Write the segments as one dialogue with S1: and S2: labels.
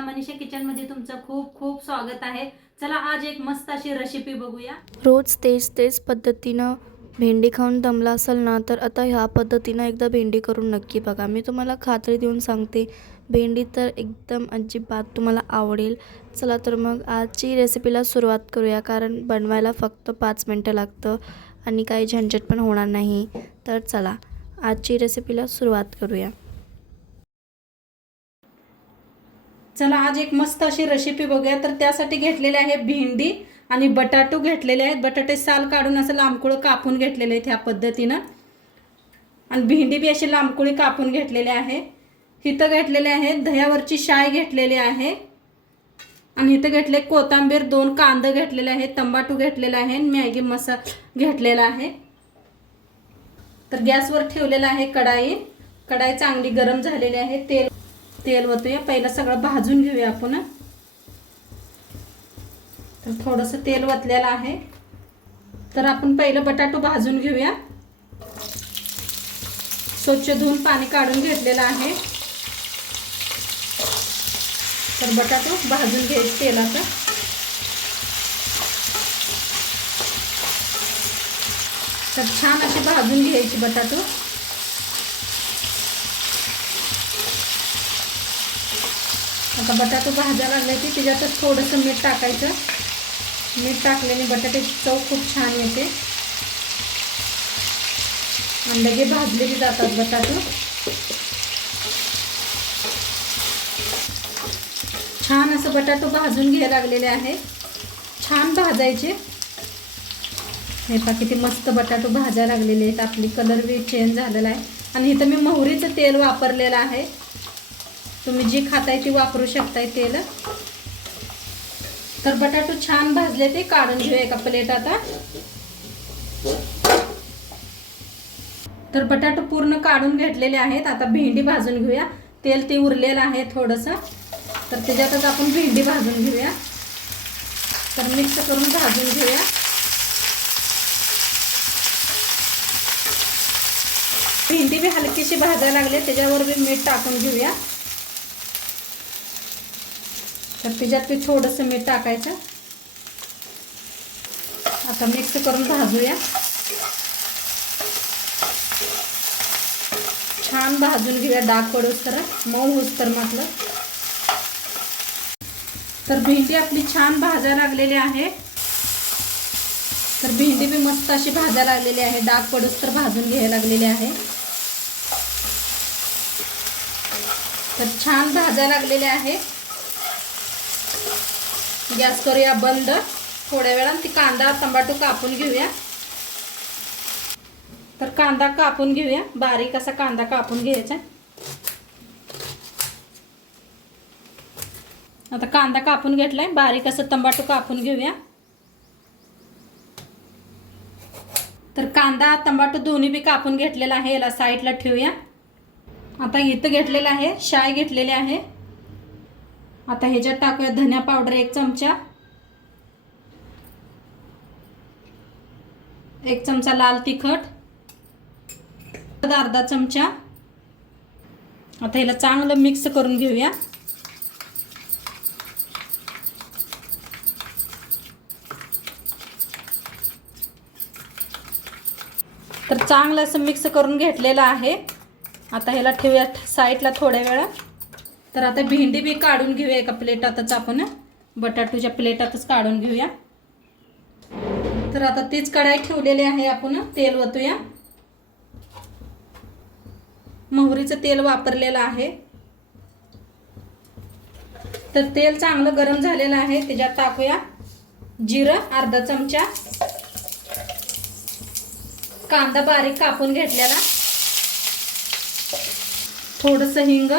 S1: मनीषा मनीषा किचनमध्ये तुमचं खूप खूप स्वागत आहे. चला आज एक मस्त अशी रेसिपी बघूया.
S2: रोज तेच तेच पद्धतीनं भेंडी खाऊन दमला असेल ना तर आता ह्या पद्धतीनं एकदा भेंडी करून नक्की बघा. मी तुम्हाला खात्री देऊन सांगते भेंडी तर एकदम अजिबात तुम्हाला आवडेल. चला तर मग आजची रेसिपीला सुरुवात करूया कारण बनवायला फक्त पाच मिनटं लागतं आणि काही झंझट पण होणार नाही. तर चला आजची रेसिपीला सुरुवात करूया.
S1: चला आज एक मस्त अशी रेसिपी बघूया. तर त्यासाठी घेतलेले आहे भेंडी आणि बटाटू घेतलेले आहेत. बटाटे साल काढून असं लांबकुळं कापून घेतलेले आहेत ह्या पद्धतीनं. आणि भेंडी बी अशी लांबकुळी कापून घेतलेली आहे. इथं घेतलेले आहेत दह्यावरची शाय घेतलेली आहे. आणि इथं घेतले कोथांबीर दोन कांदे घेतलेले आहेत तंबाटू घेतलेला आहे मॅगी मसाला घेतलेला आहे. तर गॅसवर ठेवलेला आहे कढाई. कढाई चांगली गरम झालेली आहे. तेल तेल वतूया. पहिलं सगळं भाजून घेऊया आपण. तर थोडंसं तेल वतलेलं आहे. तर आपण पहिलं बटाटो भाजून घेऊया. स्वच्छ धुवून पाणी काढून घेतलेलं आहे. तर बटाटो भाजून घ्यायचं तेलाचं. तर छान असे भाजून घ्यायची बटाटो. आता बटाटो भाजायला लागले की त्याच्यातच थोडंसं मीठ टाकायचं. मीठ टाकल्याने बटाट्याची चव खूप छान येते. आणि लगे भाजलेले जातात बटाटो. छान असं बटाटो भाजून घ्यायला लागलेले आहे. छान भाजायचे. हे पा किती मस्त बटाटो भाजायला लागलेले आहेत. आपली कलर बी चेंज झालेला आहे. आणि इथं मी मोहरीचं तेल वापरलेलं आहे. तुम्ही जी खाताय ती वापरू शकताय तेल. तर बटाटो छान भाजले ते काढून घेऊया एका प्लेट आता. तर बटाटो पूर्ण काढून घेतलेले आहेत. आता भेंडी भाजून घेऊया. तेल ते उरलेलं आहे थोडंसं. तर त्याच्यातच आपण भेंडी भाजून घेऊया. तर मिक्स करून भाजून घेऊया. भेंडी बी हलकीशी भाजायला लागले त्याच्यावर बी मीठ टाकून घेऊया. तर त्याच्यात ते थोडंसं मीठ टाकायचं. आता मिक्स करून भाजूया. छान भाजून घेऊया डाग पडूस तर. मऊ होस तर म्हटलं. तर भेंडी आपली छान भाजा लागलेली आहे. तर भेंडी बी मस्त अशी भाजा लागलेली आहे. डाग पडूस तर भाजून घ्यायला लागलेली आहे. तर छान भाजा लागलेली आहे. गॅस करूया बंद. थोड्या वेळानं ती कांदा टमाटो कापून घेऊया. तर कांदा कापून घेऊया. बारीक असा कांदा कापून घ्यायचा. आता कांदा कापून घेतलाय. बारीक असं तंबाटू कापून घेऊया. तर कांदा टमाटो दोन्ही बी कापून घेतलेला आहे. याला साईडला ठेवूया. आता इथं घेतलेलं आहे. शाय घेतलेली आहे. आता ह्याच्यात टाकूया धन्या पावडर एक चमचा. एक चमचा लाल तिखट. अर्धा चमचा. आता ह्याला चांगलं मिक्स करून घेऊया. तर चांगलं असं मिक्स करून घेतलेलं आहे. आता ह्याला ठेवूया साईडला थोड्या वेळा. तर आता भेंडी बी काढून घेऊया एका प्लेटातच आपण बटाटूच्या प्लेटातच काढून घेऊया. तर आता तीच कढाई ठेवलेली आहे आपण तेल ओतूया. मोहरीचं तेल वापरलेलं आहे. तर तेल चांगलं गरम झालेलं आहे त्याच्यात टाकूया जिरं अर्धा चमचा. कांदा बारीक कापून घेतलेला. थोडंसं हिंग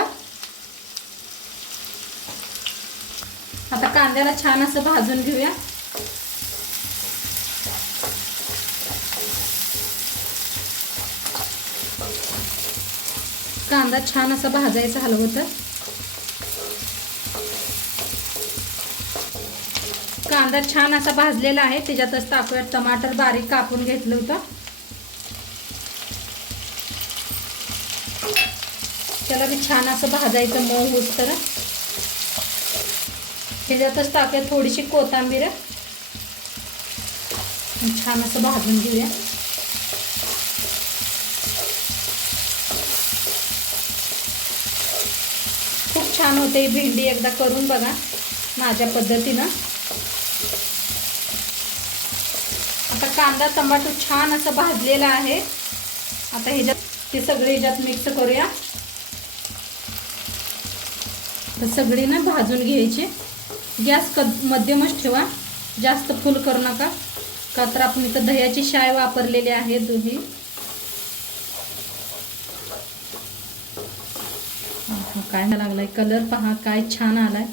S1: आता कांद्याला छान असं भाजून घेऊया. कांदा छान असा भाजायचा हलवत कांदा छान असा भाजलेला आहे त्याच्यातच टाकूया टमाटर बारीक कापून घेतलं होतं. त्याला बी छान असं भाजायचं मऊ होत तर. ह्याच्यातच टाकूया थोडीशी कोथिंबीर. छान असं भाजून घेऊया. खूप छान होते ही भेंडी एकदा करून बघा माझ्या पद्धतीनं. आता कांदा टमाटो छान असं भाजलेला आहे. आता ह्याच्यात ते सगळे ह्याच्यात मिक्स करूया. तर सगळी ना भाजून घ्यायची. गॅस क मध्यमच ठेवा. जास्त फुल करू नका. का तर आपण इथं दह्याची शाय वापरलेली आहे दोन्ही काय लागलाय? कलर पहा काय छान आलाय.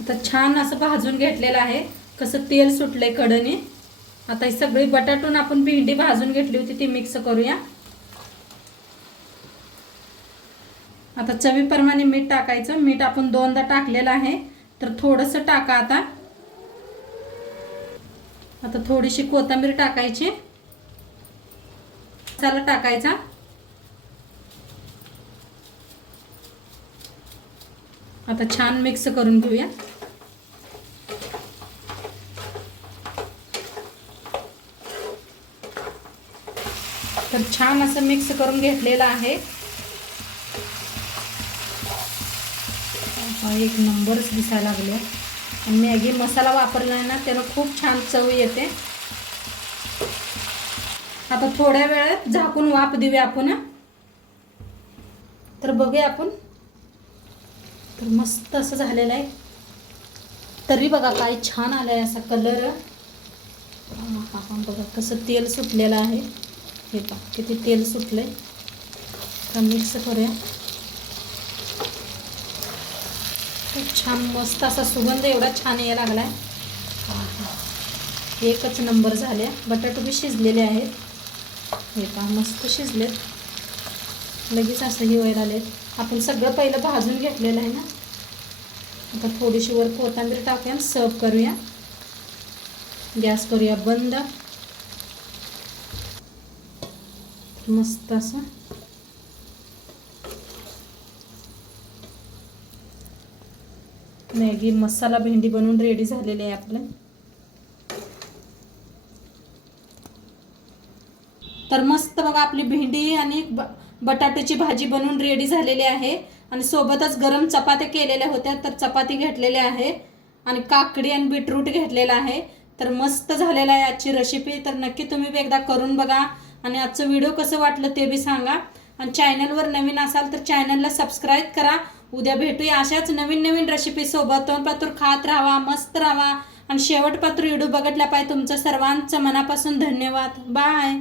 S1: आता छान असं भाजून घेतलेलं आहे. कसं तेल सुटलंय कडने. आता ही सगळी बटाटून आपण भेंडी भाजून घेतली होती ती मिक्स करूया. आता चवीप्रमाणे मीठ टाकायचं. मीठ आपण दोनदा टाकलेलं आहे. तर थोडंसं टाका आता. आता थोडीशी कोथिंबीर टाकायची. मसाला टाकायचा. आता छान मिक्स करून घेऊया. तर छान असं मिक्स करून घेतलेलं आहे हा एक नंबरच दिसायला लागले. आणि मॅगी मसाला वापरला आहे ना त्यानं खूप छान चव येते. आता थोड्या वेळात झाकून वाफ देऊया आपण तर बघूया आपण. तर मस्त असं झालेलं आहे. तरी बघा काय छान आलं आहे असा कलर आपण बघा कसं तेल सुटलेलं आहे. हे पहा किती तेल सुटलं आहे मिक्स करूया. खूप छान मस्त असा सुगंध एवढा छान यायला लागला आहे एकच नंबर झाले. बटाटे बी शिजलेले आहेत. हे पहा मस्त शिजलेत. लगेच असं हे व्हायला आलेत आपण सगळं पहिलं भाजून घेतलेलं आहे ना? आता थोडीशी वर कोथांबीर टाकूया आणि सर्व करूया. गॅस करूया बंद. मस्त असं. मॅगी मसाला भेंडी बनवून रेडी झालेली आहे आपलं. तर मस्त बघा आपली भेंडी आणि बटाट्याची भाजी बनवून रेडी झालेली आहे. आणि सोबतच गरम चपात्या केलेल्या होत्या तर चपाती घेतलेल्या आहे. आणि काकडी आणि बीटरूट घेतलेला आहे. तर मस्त झालेला आहे आजची रेसिपी तर नक्की तुम्ही एकदा करून बघा. आणि आजचं व्हिडिओ कसं वाटलं ते बी सांगा. आणि चॅनलवर नवीन असाल तर चॅनलला सबस्क्राईब करा. उद्या भेटूया अशाच नवीन नवीन रेसिपी सोबत. पातूर खात राहा मस्त राहा आणि शेवट पात्र व्हिडिओ बघितल्या पाहिजे. तुमचं सर्वांचं मनापासून धन्यवाद. बाय